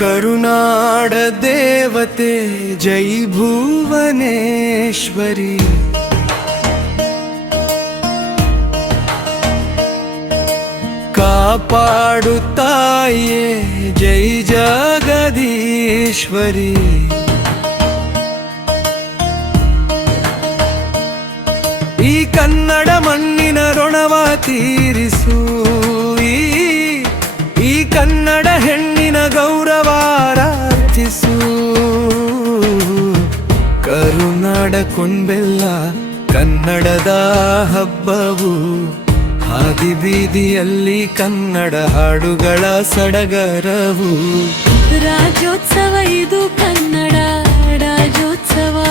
ಕರುನಾಡ ದೇವತೆ, ಜೈ ಭುವನೇಶ್ವರಿ. ಕಾಪಾಡು ತಾಯೇ ಜೈ ಜಗದೀಶ್ವರಿ. ಈ ಕನ್ನಡ ಮಣ್ಣಿನ ಋಣವ ತೀರಿಸು, ಈ ಕನ್ನಡ ಹೆಣ್ಣಿನ ಕರುನಾಡ ಕೊಂಬೆಲ್ಲ ಕನ್ನಡದ ಹಬ್ಬವು. ಹಾದಿ ಬೀದಿಯಲ್ಲಿ ಕನ್ನಡ ಹಾಡುಗಳ ಸಡಗರವು. ರಾಜ್ಯೋತ್ಸವ ಇದು ಕನ್ನಡ ರಾಜ್ಯೋತ್ಸವ.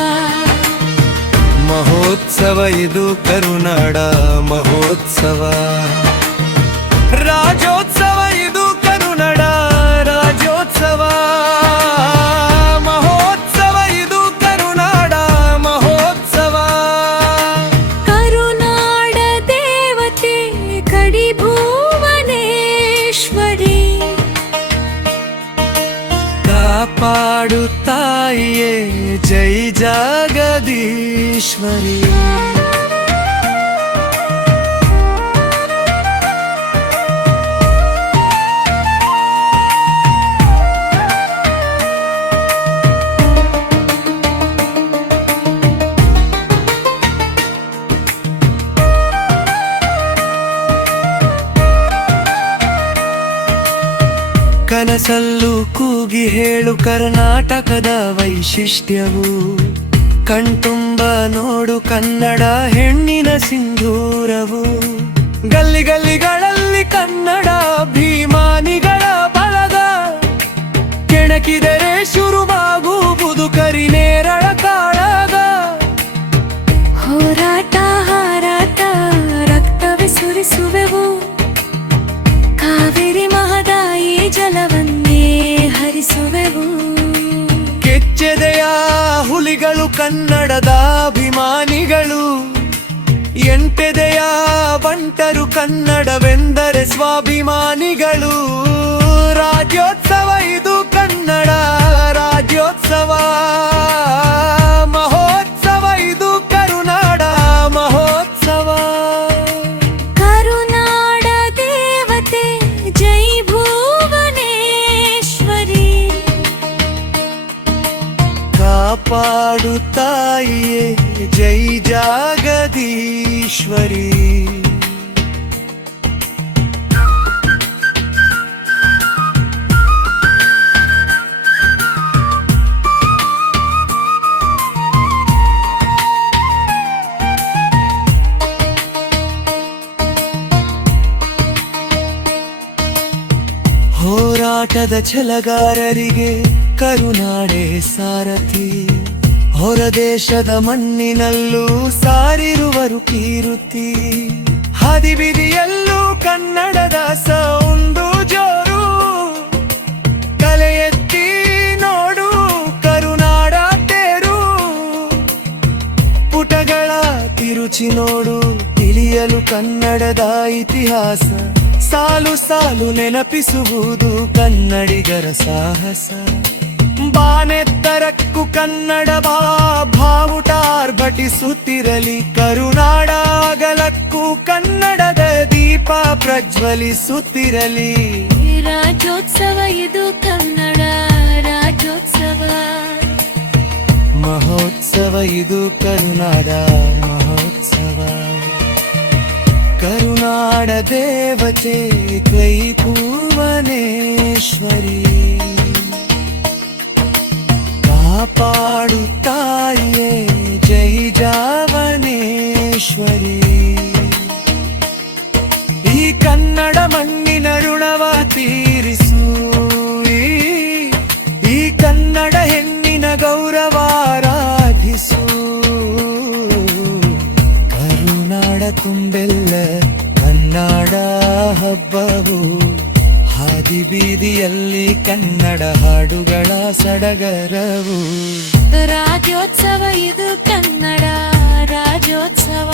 ಮಹೋತ್ಸವ ಇದು ಕರುನಾಡ ಮಹೋತ್ಸವ. ಕಾಪಾಡು ತಾಯಿಯೇ ಜೈ ಕನಸಲ್ಲೂ ಕೂಗಿ ಹೇಳು ಕರ್ನಾಟಕದ ವೈಶಿಷ್ಟ್ಯವು. ಕಣ್ತುಂಬ ನೋಡು ಕನ್ನಡ ಹೆಣ್ಣಿನ ಸಿಂಧೂರವು. ಗಲ್ಲಿ ಗಲ್ಲಿಗಳಲ್ಲಿ ಕನ್ನಡ ಅಭಿಮಾನಿಗಳ ಬಳಗ. ಕೆಣಕಿದರೆ ಶುರುವಾಗುವುದು ಕರಿನೇರಳ ಕಾಳಗ. ಹೋರಾಟ ಹಾರಾಟ, ರಕ್ತವೇ ಸುರಿಸುವೆವು. ಹುಲಿಗಳು ಕನ್ನಡದ ಅಭಿಮಾನಿಗಳು. ಎಂಟೆದೆಯ ಬಂಟರು ಕನ್ನಡವೆಂದರೆ ಸ್ವಾಭಿಮಾನಿಗಳು. ರಾಜ್ಯೋತ್ಸವ ತಾಯಿಯೇ ಜೈ ಜಾಗದೀಶ್ವರಿ. ಹೋರಾಟದ ಛಲಗಾರರಿಗೆ ಕರುನಾಡೆ ಸಾರಥಿ. ಹೊರದೇಶದ ಮಣ್ಣಿನಲ್ಲೂ ಸಾರಿರುವರು ಕೀರುತಿ. ಹದಿಬಿದಿಯಲ್ಲೂ ಕನ್ನಡದ ಸೌಂದು ಜೋರು. ಕಲೆ ನೋಡು, ಕರುನಾಡ ತೇರು. ಪುಟಗಳ ತಿರುಚಿ ನೋಡು, ತಿಳಿಯಲು ಕನ್ನಡದ ಇತಿಹಾಸ. ಸಾಲು ಸಾಲು ನೆನಪಿಸುವುದು ಕನ್ನಡಿಗರ ಸಾಹಸ. ಬಾನೆತ್ತರಕ್ಕೂ ಕನ್ನಡ ಬಾ ಭಾವುಟ ಆರ್ಭಟಿಸುತ್ತಿರಲಿ ಕರುನಾಡ ಅಗಲಕ್ಕೂ ಕನ್ನಡದ ದೀಪ ಪ್ರಜ್ವಲಿಸುತ್ತಿರಲಿ. ರಾಜ್ಯೋತ್ಸವ ಇದು ಕನ್ನಡ ರಾಜ್ಯೋತ್ಸವ. ಮಹೋತ್ಸವ ಇದು ಕರುನಾಡ ಮಹೋತ್ಸವ. ಕರುನಾಡ ದೇವತೆ ಕೈ ಭುವನೇಶ್ವರಿ ಈ- ಈ ಕನ್ನಡ ಹೆಣ್ಣಿನ ಗೌರವಾರಾಧಿಸು. ಕರುನಾಡ ತುಂಬೆಲ್ಲ ಕನ್ನಡ ಹಬ್ಬವು. ಹಾದಿ ಬೀದಿಯಲ್ಲಿ ಕನ್ನಡ ಹಾಡುಗಳ ಸಡಗರವು. ರಾಜ್ಯೋತ್ಸವ ಇದು ಕನ್ನಡ ರಾಜ್ಯೋತ್ಸವ.